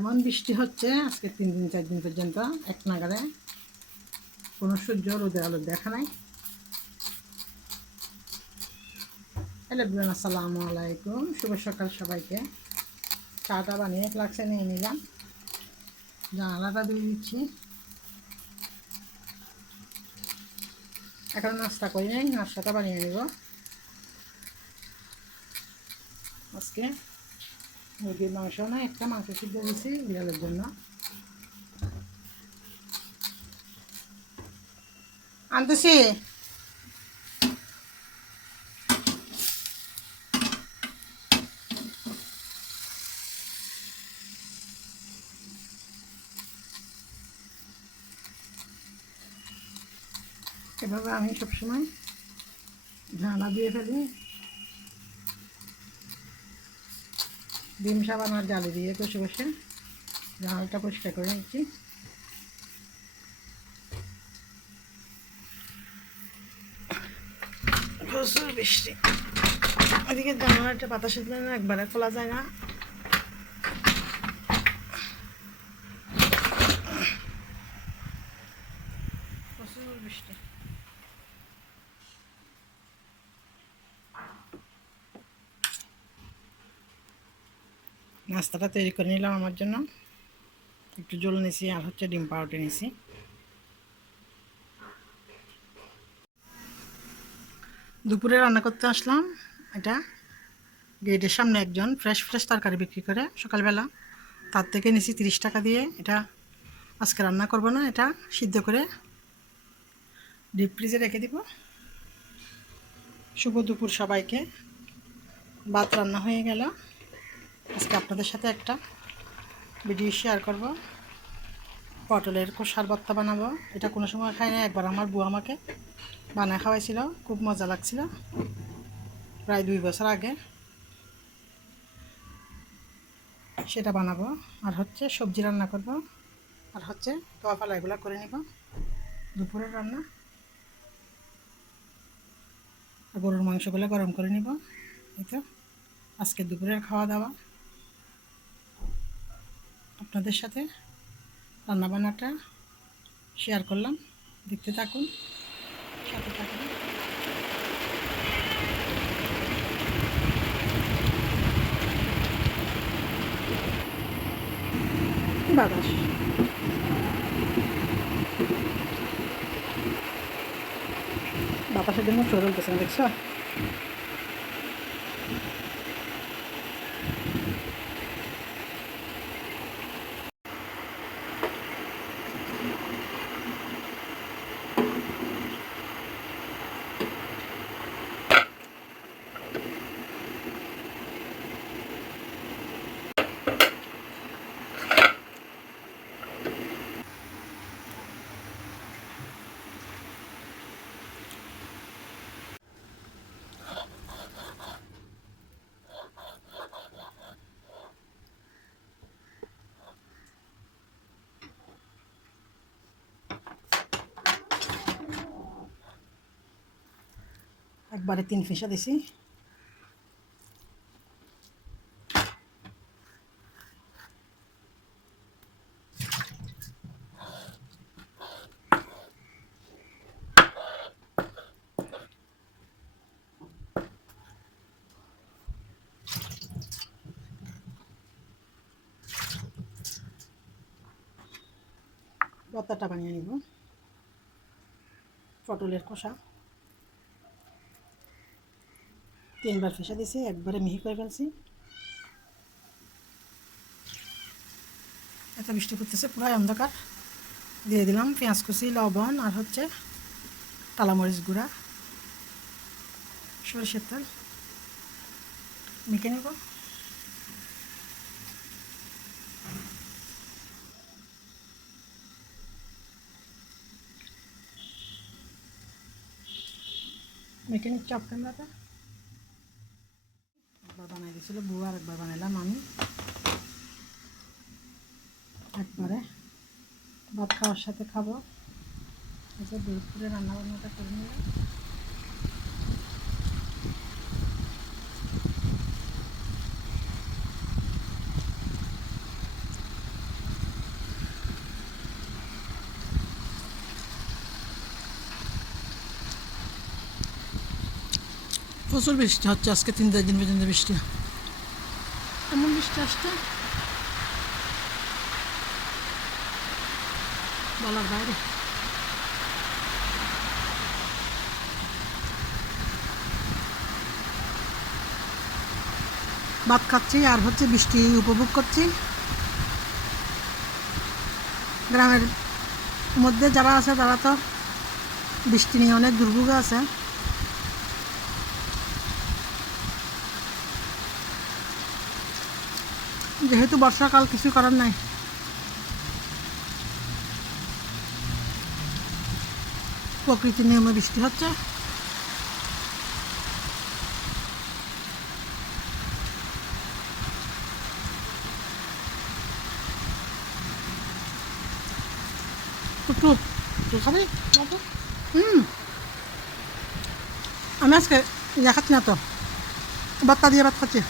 এমন বৃষ্টি হচ্ছে আজকে 3 দিন 4 দিন পর্যন্ত এক নাগারে, কোনো সূর্য রোদের আলো দেখা নাই। হ্যালো এভরিওয়ান, আসসালামু আলাইকুম, শুভ সকাল সবাইকে। চাটা বানিয়ে ফ্লাক্সে নিয়ে নিলাম, জানালাটা দিয়ে দিচ্ছি। এখন নাস্তা করি নাই, নাস্তাটা বানিয়ে নেব। আজকে মুরগির মাংস না, একটা মাংস সিদ্ধ দিয়েছি বিড়ালের জন্য। আনতেছি। এভাবে আমি সবসময় জানালা দিয়ে ফেলি, ডিম সাবান আর জালি দিয়ে কষে কষে জানালাটা পরিষ্কার করে নিচ্ছি। প্রচুর বৃষ্টি, ওইদিকে জানালাটা বাতাসের জন্য একবারে খোলা যায় না। প্রচুর বৃষ্টি। নাস্তাটা তৈরি করে নিলাম আমার জন্য। একটু জল নিয়েছি আর হচ্ছে ডিম পাউরুটি নিয়েছি। দুপুরে রান্না করতে আসলাম। এটা গেটের সামনে একজন ফ্রেশ ফ্রেশ তরকারি বিক্রি করে সকালবেলা, তার থেকে নিয়েছি 30 টাকা দিয়ে। এটা আজকে রান্না করব না, এটা সিদ্ধ করে ডিপ ফ্রিজে রেখে দিব। শুভ দুপুর সবাইকে। ভাত রান্না হয়ে গেল। আজকে আপনাদের সাথে একটা ভিডিও শেয়ার করব। পটলের কষার ভর্তা বানাবো। এটা কোনো সময় খাই না, একবার আমার বউ আমাকে বানায় খাওয়াইছিল, খুব মজা লাগছিল, প্রায় 2 বছর আগে। সেটা বানাবো। আর হচ্ছে সবজি রান্না করব, আর হচ্ছে তোয়া ফালা এগুলো করে নিব। দুপুরের রান্না আর গরুর মাংসগুলো গরম করে নিব। এই তো আজকে দুপুরের খাওয়া দাওয়া। আপনাদের সাথে রান্নাবান্নাটা শেয়ার করলাম, দেখতে থাকুন, সাথে থাকুন। বাতাস, বাতাসের জন্য চলতেছে না, দেখছো? একবারে 3 ফিসা দিছি। ভর্তাটা বানিয়ে নিব। পটলের কষা 3বার ফেসা দিছি, একবারে মিহি করে ফেলছি। এত বৃষ্টি করতেছে, পুরাই অন্ধকার। দিয়ে দিলাম পেঁয়াজ কুচি, লবণ আর হচ্ছে টালামরিচ গুঁড়া, সরিষার তেল, মেখে নেব। মেখে নিচ্ছি অফ ক্যামেরাতে। একবার বানাই দিয়েছিল বউ, আর একবার বানাইলাম আমি। একবারে ভাত খাওয়ার সাথে খাবো। আচ্ছা, দুপুরে রান্নাবান্নাটা করে নিলাম। প্রচুর বৃষ্টি হচ্ছে আজকে 3-4 দিন পর্যন্ত বৃষ্টি, এমন বৃষ্টি আসছে বলার বাইরে। ভাত খাচ্ছি আর হচ্ছে বৃষ্টি উপভোগ করছি। গ্রামের মধ্যে যারা আছে তারা তো বৃষ্টি নিয়ে অনেক দুর্ভোগে আছে। যেহেতু বর্ষাকাল, কিছু করার নাই। প্রকৃতির নিয়মে বৃষ্টি হচ্ছে। টুক তুই খাবি? আমি আজকে ইয়া খাচ্ছি না তো, ভর্তা দিয়ে ভাত খাচ্ছি।